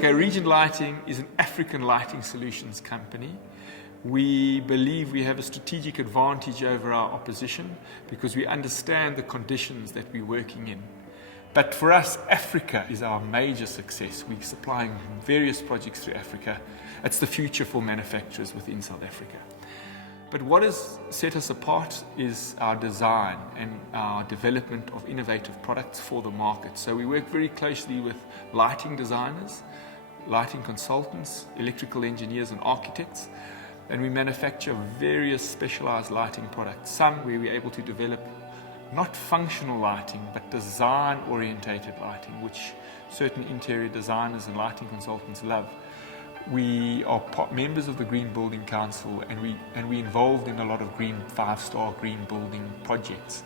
Okay, Regent Lighting is an African lighting solutions company. We believe we have a strategic advantage over our opposition because we understand the conditions that we're working in. But for us, Africa is our major success. We're supplying various projects through Africa. It's the future for manufacturers within South Africa. But what has set us apart is our design and our development of innovative products for the market. So we work very closely with lighting designers, lighting consultants, electrical engineers and architects, and we manufacture various specialized lighting products. Some where we're able to develop not functional lighting, but design-orientated lighting, which certain interior designers and lighting consultants love. We are members of the Green Building Council, and we involved in a lot of green 5-star green building projects.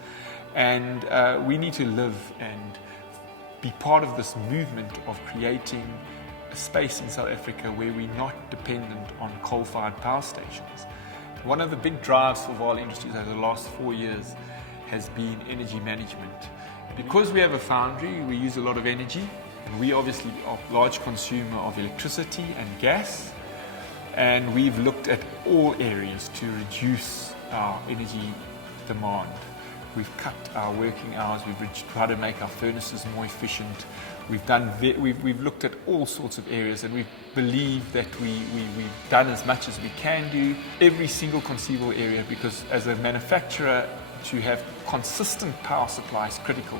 And we need to live and be part of this movement of creating a space in South Africa where we're not dependent on coal-fired power stations. One of the big drives for Wahl Industries over the last 4 years has been energy management. Because we have a foundry, we use a lot of energy. We obviously are a large consumer of electricity and gas, and we've looked at all areas to reduce our energy demand. We've cut our working hours, we've tried to make our furnaces more efficient. We've looked at all sorts of areas, and we believe that we've done as much as we can do, every single conceivable area, because as a manufacturer, to have consistent power supply is critical.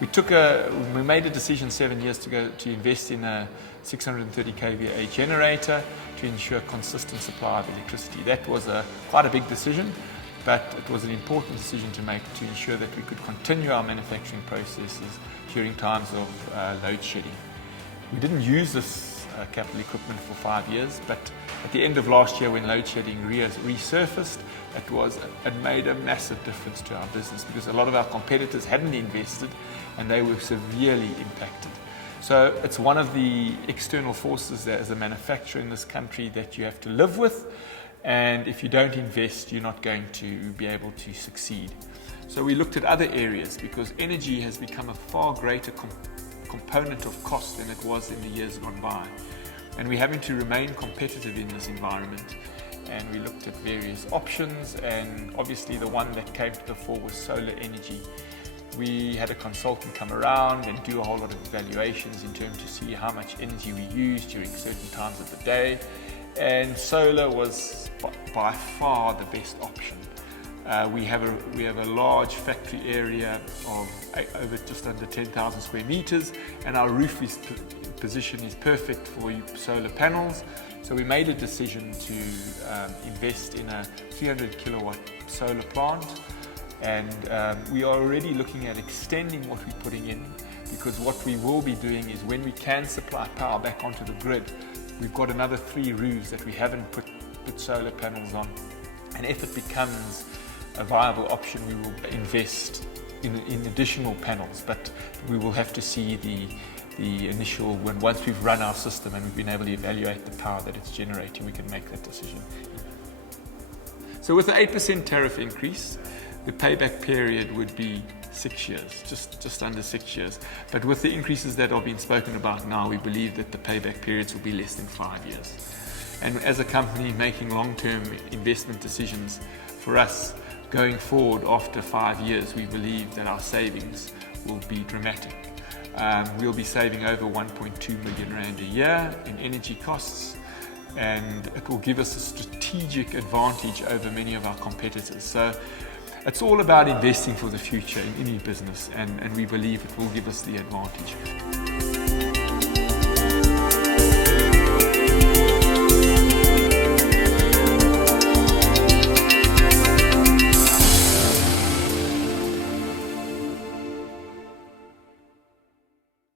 We made a decision 7 years ago to invest in a 630 kVA generator to ensure consistent supply of electricity. That was quite a big decision, but it was an important decision to make to ensure that we could continue our manufacturing processes during times of load shedding. We didn't use this capital equipment for 5 years, but at the end of last year when load shedding resurfaced, it made a massive difference to our business because a lot of our competitors hadn't invested and they were severely impacted. So it's one of the external forces that as a manufacturer in this country that you have to live with, and if you don't invest, you're not going to be able to succeed. So we looked at other areas because energy has become a far greater component of cost than it was in the years gone by. And we're having to remain competitive in this environment. And we looked at various options, and obviously the one that came to the fore was solar energy. We had a consultant come around and do a whole lot of evaluations in terms to see how much energy we use during certain times of the day. And solar was by far the best option. We have a large factory area of over just under 10,000 square meters, and our roof position is perfect for solar panels. So we made a decision to invest in a 300 kilowatt solar plant, and we are already looking at extending what we're putting in, because what we will be doing is when we can supply power back onto the grid, we've got another 3 roofs that we haven't put solar panels on. And if it becomes a viable option, we will invest in additional panels, but we will have to see the initial, once we've run our system and we've been able to evaluate the power that it's generating, we can make that decision. So with the 8% tariff increase, the payback period would be 6 years, just under 6 years. But with the increases that are being spoken about now, we believe that the payback periods will be less than 5 years. And as a company making long-term investment decisions, for us, going forward after 5 years, we believe that our savings will be dramatic. We'll be saving over 1.2 million rand a year in energy costs, and it will give us a strategic advantage over many of our competitors. So it's all about investing for the future in any business, and we believe it will give us the advantage.